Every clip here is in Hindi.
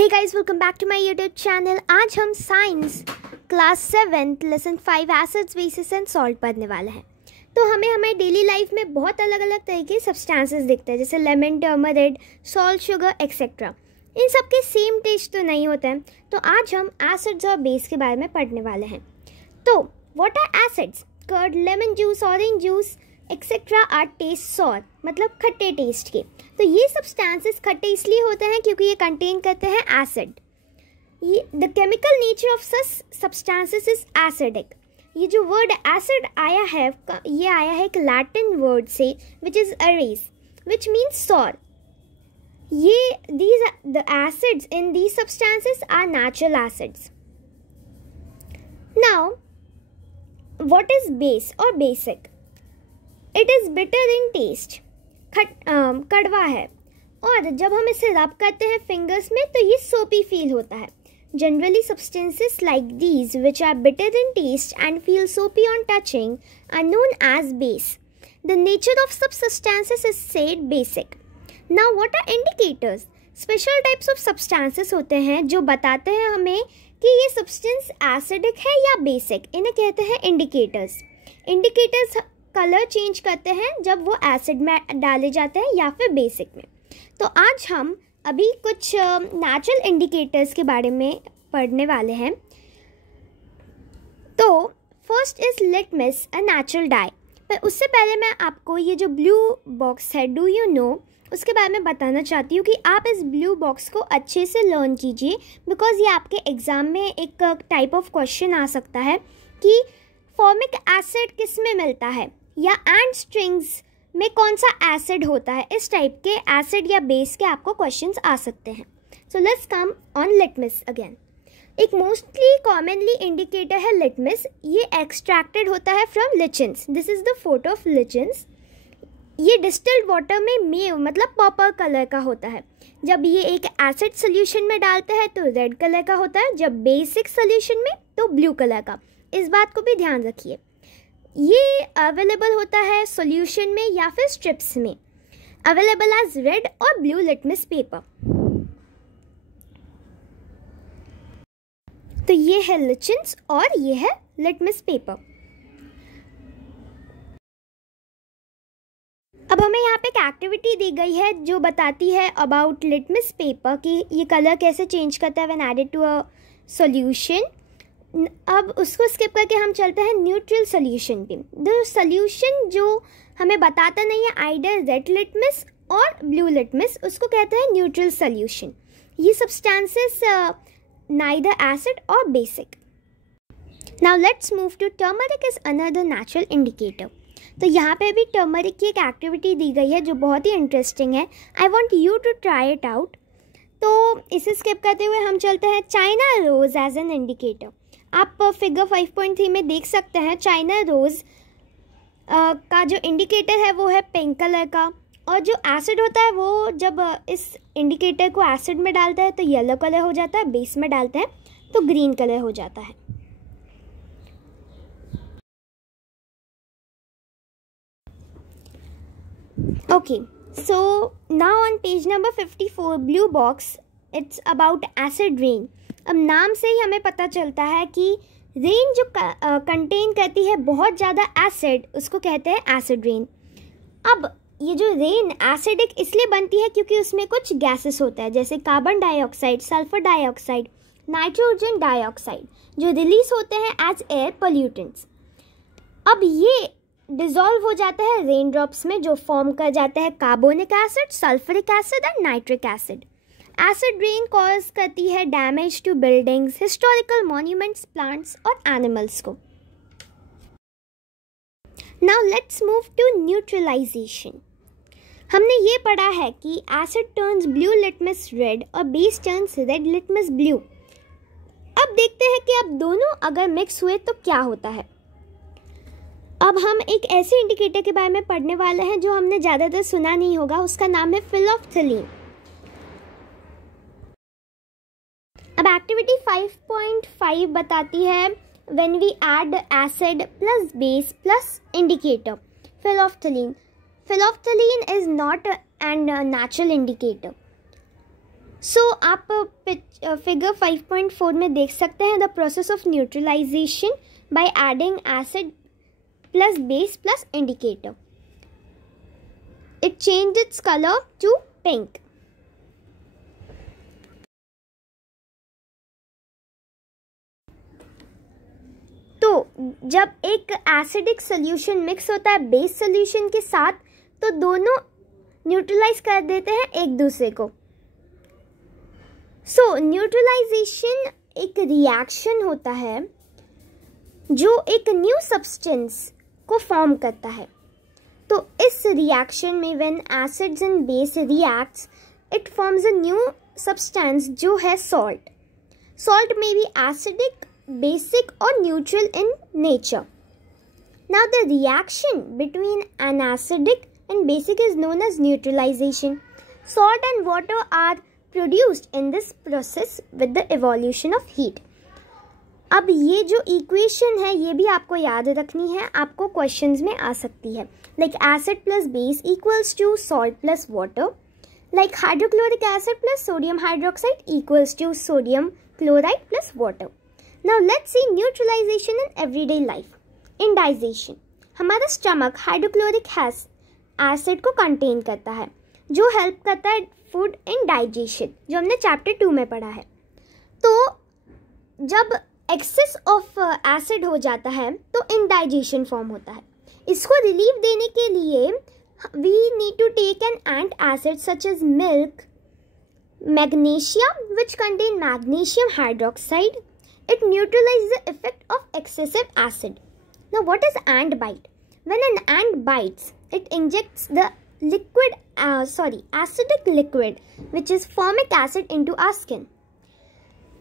Hey guys, welcome back to my YouTube channel. आज हम science class 7 lesson 5 acids bases and salt पढ़ने वाले हैं। तो हमें डेली लाइफ में बहुत अलग अलग तरह के सब्सटेंसेस दिखते हैं, जैसे lemon, turmeric, salt, sugar etcetera. इन सब के सेम टेस्ट तो नहीं होते हैं। तो आज हम एसिड्स और बेस के बारे में पढ़ने वाले हैं। तो what are acids? Curd, lemon juice, orange juice etcetera are taste sour, मतलब खट्टे टेस्ट के। तो ये सब्सटेंसेस खट्टे इसलिए होते हैं क्योंकि ये कंटेन करते हैं एसिड। ये the chemical nature of such substances is acidic. ये जो वर्ड एसिड आया है, ये आया है एक लैटिन वर्ड से विच इज़ अरेस, विच मीन्स सॉर। ये the acids in these substances are natural acids. Now what is base और basic? It is bitter in taste, कड़वा है, और जब हम इसे रब करते हैं फिंगर्स में तो ये सोपी फील होता है। Generally substances like these which are bitter in taste and feel soapy on touching are known as base. The nature of सब substances is said basic. Now what are indicators? Special types of substances होते हैं जो बताते हैं हमें कि ये सब्सटेंस एसिडिक है या बेसिक। इन्हें कहते हैं इंडिकेटर्स। इंडिकेटर्स कलर चेंज करते हैं जब वो एसिड में डाले जाते हैं या फिर बेसिक में। तो आज हम अभी कुछ नेचुरल इंडिकेटर्स के बारे में पढ़ने वाले हैं। तो first is litmus, a natural die. पर उससे पहले मैं आपको ये जो ब्लू बॉक्स है, डू यू नो, उसके बारे में बताना चाहती हूँ कि आप इस ब्लू बॉक्स को अच्छे से लर्न कीजिए, बिकॉज ये आपके एग्ज़ाम में एक टाइप ऑफ क्वेश्चन आ सकता है कि फॉर्मिक एसिड किस में मिलता है या एंड स्ट्रिंग्स में कौन सा एसिड होता है। इस टाइप के एसिड या बेस के आपको क्वेश्चंस आ सकते हैं। So let's come on litmus again. एक मोस्टली कॉमनली इंडिकेटर है लिटमस। ये एक्सट्रैक्टेड होता है from lichens. This is the photo of lichens. ये डिस्टिल्ड वाटर में मेव मतलब पर्पल कलर का होता है। जब ये एक एसिड सोल्यूशन में डालते हैं तो रेड कलर का होता है, जब बेसिक सोल्यूशन में तो ब्लू कलर का। इस बात को भी ध्यान रखिए। ये अवेलेबल होता है सॉल्यूशन में या फिर स्ट्रिप्स में, अवेलेबल एज रेड और ब्लू लिटमस पेपर। तो ये है लिचन्स और ये है लिटमस पेपर। अब हमें यहाँ पे एक एक्टिविटी दी गई है जो बताती है अबाउट लिटमस पेपर कि ये कलर कैसे चेंज करता है when added to a solution. अब उसको स्किप करके हम चलते हैं न्यूट्रल सोल्यूशन पे। द सोल्यूशन जो हमें बताता नहीं है आइडर रेड लिटमस और ब्लू लिटमस, उसको कहते हैं न्यूट्रल सोल्यूशन। ये सब्सटेंसेस नाइदर एसिड और basic. Now let's move to turmeric is another natural indicator. तो यहाँ पे भी टर्मरिक की एक एक्टिविटी दी गई है जो बहुत ही इंटरेस्टिंग है। I want you to try it out. तो इसे स्किप करते हुए हम चलते हैं China rose as an indicator. आप फिगर 5.3 में देख सकते हैं चाइना रोज़ का जो इंडिकेटर है वो है पिंक कलर का, और जो एसिड होता है वो जब इस इंडिकेटर को एसिड में डालता है तो येलो कलर हो जाता है, बेस में डालते हैं तो ग्रीन कलर हो जाता है। Okay, so now on page number 54 blue box, it's about acid rain. अब नाम से ही हमें पता चलता है कि रेन जो कंटेन करती है बहुत ज़्यादा एसिड, उसको कहते हैं एसिड रेन। अब ये जो रेन एसिडिक इसलिए बनती है क्योंकि उसमें कुछ गैसेस होता है, जैसे carbon dioxide, sulphur dioxide, nitrogen dioxide, जो रिलीज होते हैं एज एयर पोल्यूटेंट्स। अब ये डिज़ोल्व हो जाता है रेन ड्रॉप्स में, जो फॉर्म कर जाते हैं carbonic acid, sulphuric acid and nitric acid. Acid rain cause करती है damage to buildings, historical monuments, plants और एनिमल्स को। Now let's move to neutralization. हमने ये पढ़ा है कि acid turns blue litmus red और base turns red litmus blue. अब देखते हैं कि अब दोनों अगर मिक्स हुए तो क्या होता है। अब हम एक ऐसे इंडिकेटर के बारे में पढ़ने वाले हैं जो हमने ज़्यादातर सुना नहीं होगा, उसका नाम है फिलोफ्थलीन। अब एक्टिविटी 5.5 बताती है when we add acid plus base plus indicator phenolphthalein. Phenolphthalein is not an natural indicator. So आप फिगर 5.4 में देख सकते हैं the process of neutralization by adding acid plus base plus indicator. It change its colour to pink. तो जब एक एसिडिक सोल्यूशन मिक्स होता है बेस सोल्यूशन के साथ तो दोनों न्यूट्रलाइज कर देते हैं एक दूसरे को. सो न्यूट्रलाइजेशन एक रिएक्शन होता है जो एक न्यू सब्सटेंस को फॉर्म करता है. तो इस रिएक्शन में when acids and base reacts it forms a new substance जो है सॉल्ट. सॉल्ट में B acidic, basic or neutral in nature. Now the reaction between an acidic and basic is known as neutralization. Salt and water are produced in this process with the evolution of heat. अब ये जो इक्वेशन है ये भी आपको याद रखनी है, आपको क्वेश्चंस में आ सकती है. Like acid plus base equals to salt plus water. Like hydrochloric acid plus sodium hydroxide equals to sodium chloride plus water. Now let's see neutralization in everyday life. Indigestion. हमारा स्टमक हाइड्रोक्लोरिक एसिड को कंटेन करता है जो हेल्प करता है फूड इन डाइजेशन, जो हमने चैप्टर 2 में पढ़ा है. तो जब एक्सेस ऑफ एसिड हो जाता है तो इंडाइजेशन फॉर्म होता है. इसको रिलीफ देने के लिए we need to take an antacid such as milk, magnesia which contain magnesium hydroxide. It neutralizes the effect of excessive acid. Now, what is ant bite? When an ant bites, it injects the acidic liquid, which is formic acid, into our skin.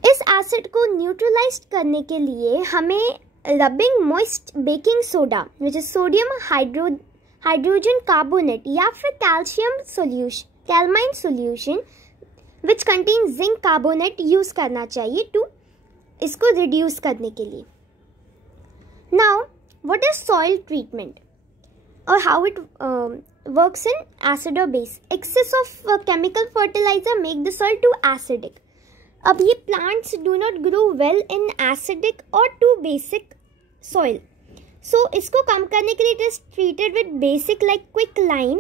इस एसिड को न्यूट्रलाइज करने के लिए हमें rubbing moist baking soda, which is sodium hydrogen carbonate, या फिर calamine solution which contain zinc carbonate use करना चाहिए टू इसको रिड्यूस करने के लिए. Now what is soil treatment और how it works in acid और base. Excess of chemical fertilizer make the soil too acidic. अब ये plants do not grow well in acidic और टू बेसिक सॉइल. सो इसको कम करने के लिए it is treated with basic like quick lime,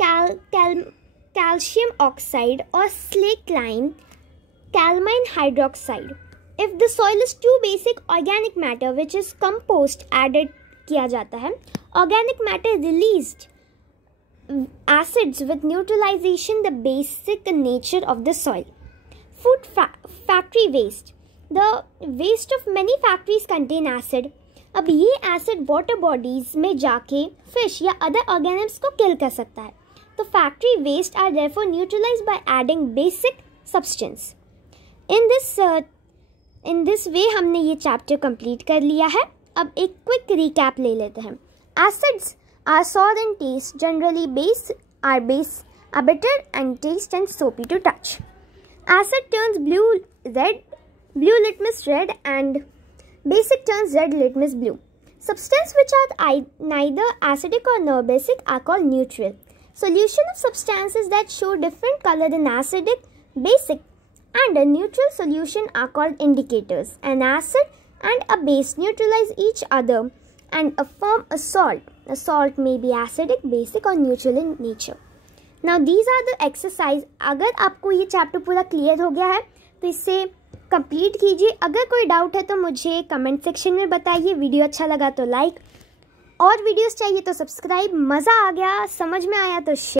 calcium oxide और slate lime, calamine hydroxide. If the soil is too basic, organic matter which is compost added किया जाता है. Organic matter released acids with neutralization the basic nature of the soil. Food factory waste. The waste of many factories contain acid. अब ये acid water bodies में जाके fish या other organisms को kill कर सकता है. तो factory waste are therefore neutralized by adding basic substance. In this way हमने ये चैप्टर कंप्लीट कर लिया है. अब एक क्विक रिकैप ले लेते हैं. Acids are sour in taste, generally base are bitter and taste and soapy to touch. Acid turns blue litmus red and basic turns red litmus blue. Substances which are neither acidic or nor basic are called neutral. Solution of substances that show different color than acidic, basic and a neutral solution are called indicators. An acid and a base neutralize each other and form a salt. A salt may be acidic, basic or neutral in nature. Now these are the exercise. अगर आपको ये चैप्टर पूरा क्लियर हो गया है तो इसे कंप्लीट कीजिए. अगर कोई डाउट है तो मुझे कमेंट सेक्शन में बताइए. वीडियो अच्छा लगा तो लाइक, और वीडियोस चाहिए तो सब्सक्राइब. मज़ा आ गया, समझ में आया तो शेयर.